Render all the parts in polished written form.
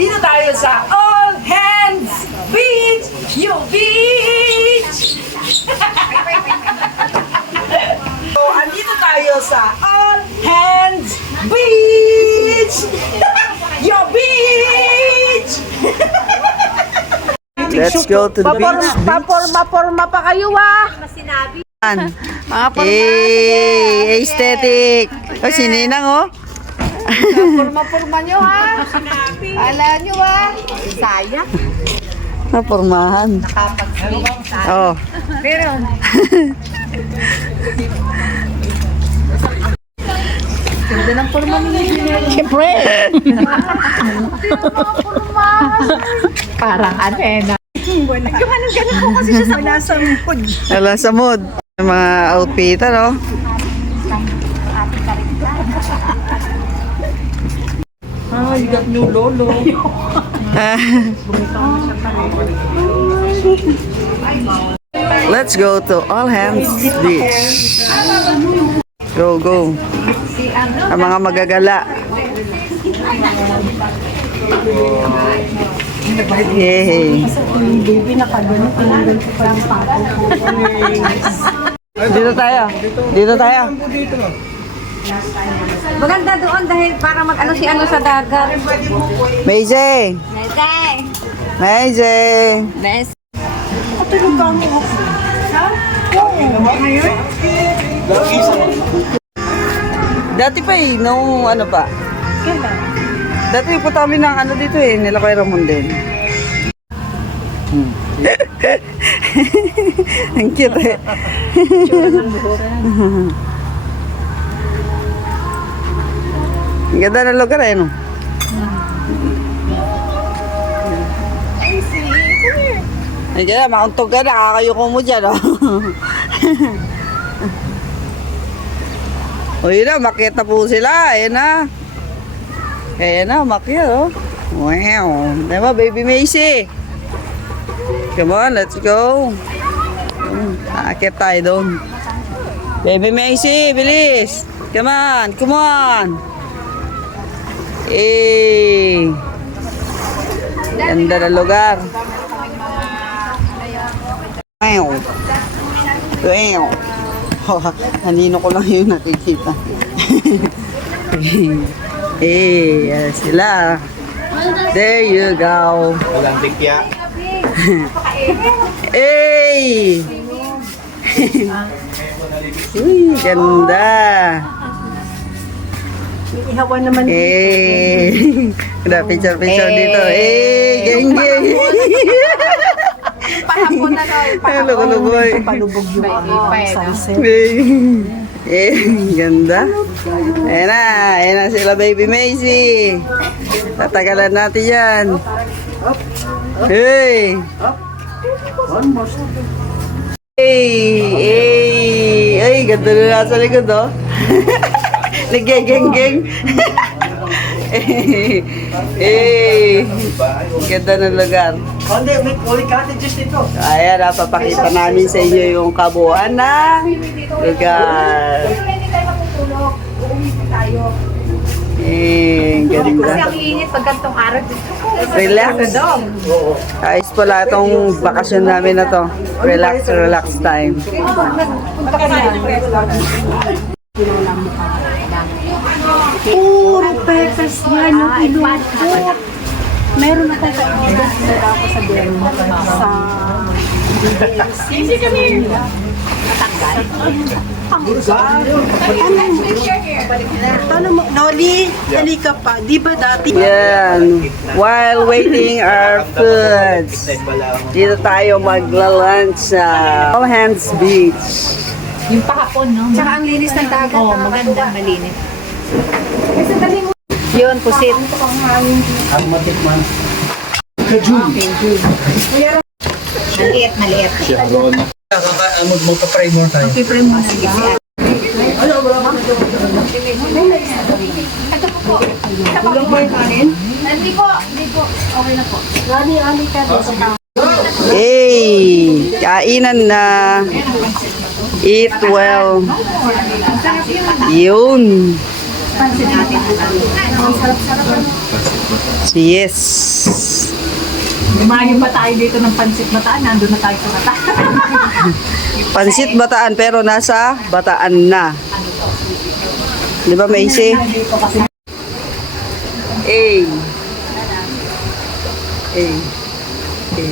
andito tayo sa All Hands Beach! Yung beach! So, andito tayo sa All Hands Beach! Your beach! Let's go to the beach. Paporma pa kayo Hey, aesthetic. O, sininang oh. Porma nyo Kala nyo Sayang. Napormahan. Oh. Pero, ganda ng porma nila. Siyempre. Parang na. Ganun po kasi siya sa mood. Wala sa mood. Mga outfit, ano? You got new lolo. Let's go to All Hands Beach. Go, go. Ang mga magagala. Yay. Dito tayo. Dito tayo. Maganda doon dahil para mag-ano si ano sa dagat. Maisy. Maisy. Best. Dati pa eh, nung ano pa? Kailan? Dati po kami ng ano dito eh, nila kay Ramon din. Ang cute eh. Ang ganda ng lugar eh, no? Ay, kaya mauntog ka na, kakayuko mo dyan, oh. O yun na, makyat na po sila, ayun na. Kaya na, makyat, oh. Wow, diba, baby Macy? Come on, let's go. Aakyat tayo doon. Baby Macy, bilis. Come on, come on. Eh. Ganda na lugar. Wow. Wow. Oh, hanino ko lang yung nakikita. Eh, yan sila. There you go. Walang tikya. Hey! Uy, ganda. Ihawan naman Eh, ada picture-picture dito. Eh, geng-geng. Pahapon na Lugo-lugoy. palubog yung sunset. Eh, ganda. Ayan na sila baby Macy. Tatagalan natin yan. Hey! Hey! Ay, ganda na nasa likod, oh. Nageng-geng-geng. Eh, ganda ng lugar. Hindi, may cottages dito. Ayan, napapakita namin sa inyo yung kabuuan ng lugar. Hindi tayo matutulog. Uuwi tayo. Eh, ganda. Kasi ang init pag gantong araw dito. Relax. Ayos pala itong bakasyon namin na to. Relax, relax time. Puro peppers yan yung ilungkot. Meron na tayo ako sa Denmark sa Easy, come here. Paano mo, Noli, halika pa. Di ba dati? Yan. While waiting our foods, dito tayo magla-lunch sa All Hands Beach. Yung pahapon, no? Tsaka ang linis ng dagat. Oo, maganda, malinis. Yun, pusit. Ang matikman. Maliit. Chevron. Magpapray mo tayo. Pipray mo na. Sige. Hindi po. Okay na po. Ali ka doon sa Hey! Kainan na. Eat well. Yun. pansin natin. Ang sarap-sarap. Yes. Lumayo pa tayo dito ng Pansit Bataan. Nandun na tayo sa Bataan. Pansit Bataan pero nasa Bataan na. Di ba, Macy? Dito kasi A. A. A.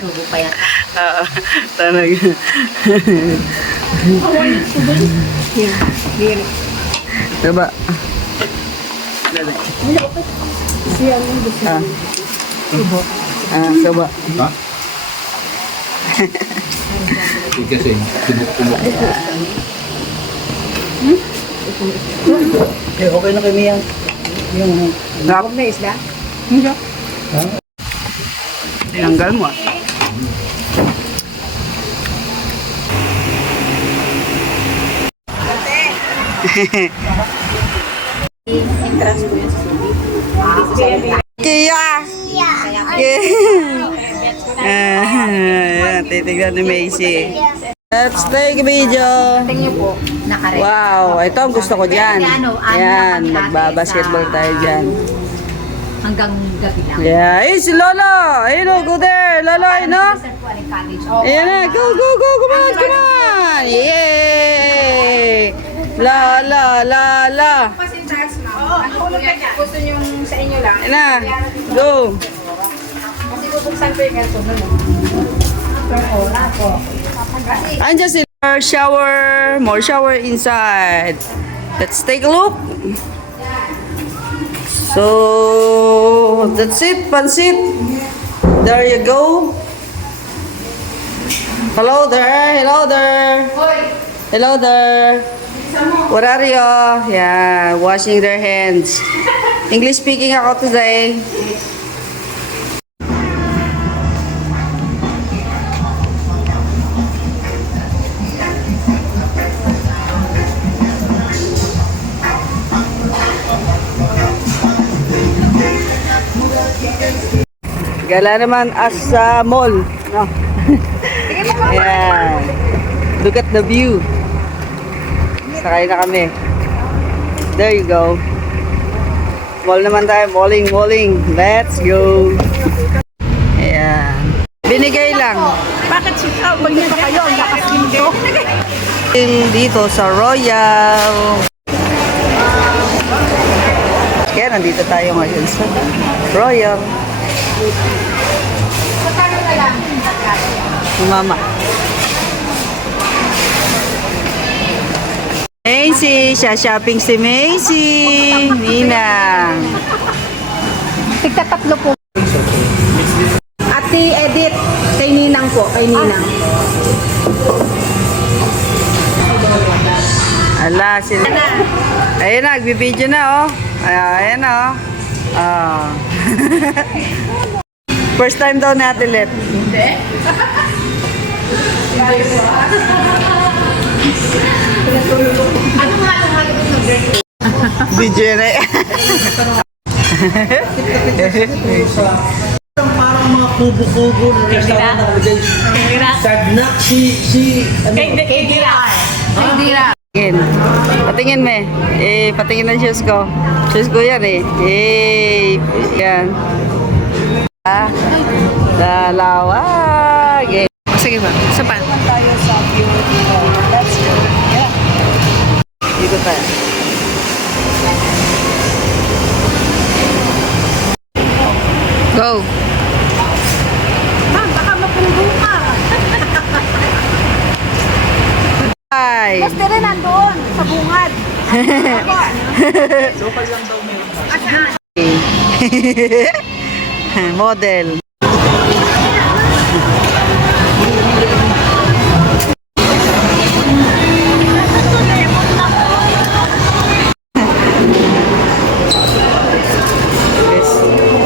subo pa yan. Oo, talaga. Here. Diba? Dali. Ah. Diba? Ha? Hindi kasi, tinuk-tunok. Okay na kami yung Huwag na isda. tinanggal mo. Entrance ko yun sa subi. Kia! Ayan, titignan ni Macy. Let's take a video. Tingnan niyo po, naka-red. Wow, ito ang gusto ko dyan. Yan, magbabasketball tayo dyan. Hanggang gabi lang. Yeah, hey, si Lolo! Ayun o, go there! Lolo, ayun o! Ayan na, go, go, go! Come on, come on! Yay! La, la, la, la! Gusto nyo sa inyo lang. Ayan na, go! Kasi bubuksan ko yung ganito. Andiyan sila, shower, more shower inside. Let's take a look. So, that's it, pansit. There you go. Hello there, hello there. Hello there. What are you? Yeah, washing their hands. English speaking ako today. Gala naman as sa mall. No? Ayan. Look at the view. Sakay na kami. There you go. Mall naman tayo. Malling, malling. Let's go. Ayan. Binigay lang. Bakit siya? Maganda kayo. Ang lakas dito. Dito sa Royal. Kaya nandito tayo ngayon sa Royal. Mama. Macy, siya shopping si Macy. Nina. Tigtatatlo po. Ate Edit. Kay Ninang po. Kay Ninang. Ala, sila. Ayun na, nagbibideo na, oh. Ayan, oh. Ah. First time daw natin, Let. Hindi. Video na. Parang mga kubo-kubo na restaurant na nakalagay. Sagnak ano? Kay Dira. Patingin. Patingin, me. Patingin ang shoes ko. Shoes ko yan, eh. Yan. Dalawag. Sige ba? Isa pa. Tayo sa beauty. Let's go. Yeah. Dito tayo. Go. Baka mapundo ka. Bye. Gusto rin nandoon sa bungad. Model. Yes.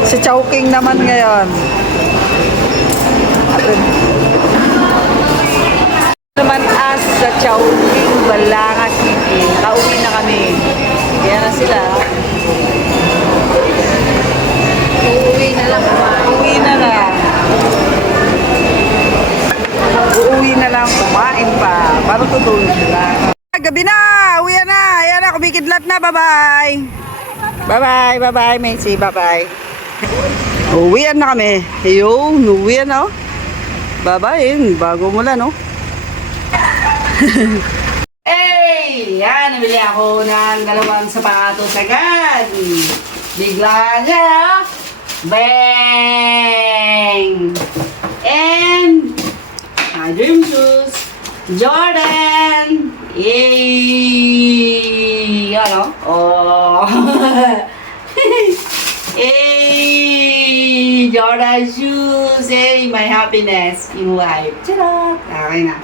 Si Chowking naman ngayon. Naman as sa Chowking, Balanga City. Kauwi na kami. Kaya na sila. Uuwi na lang. Uuwi na lang. Uuwi na lang, kumain pa. Parang tutulog sila. Gabi na! Uwi na! Ayan na, kumikidlat na. Bye-bye! Bye-bye! Bye-bye, Macy! Bye-bye! Uwian na kami. Ayun, uwian na, oh. Bye-bye! Bago mula, no? Hey! Yan, nabili ako ng 2 sapatos agad. Bigla niya, bang! And my dream shoes, Jordan! Yay! Ano? Oh! Hey! Jordan shoes! Hey! My happiness in life. Tada! Okay na.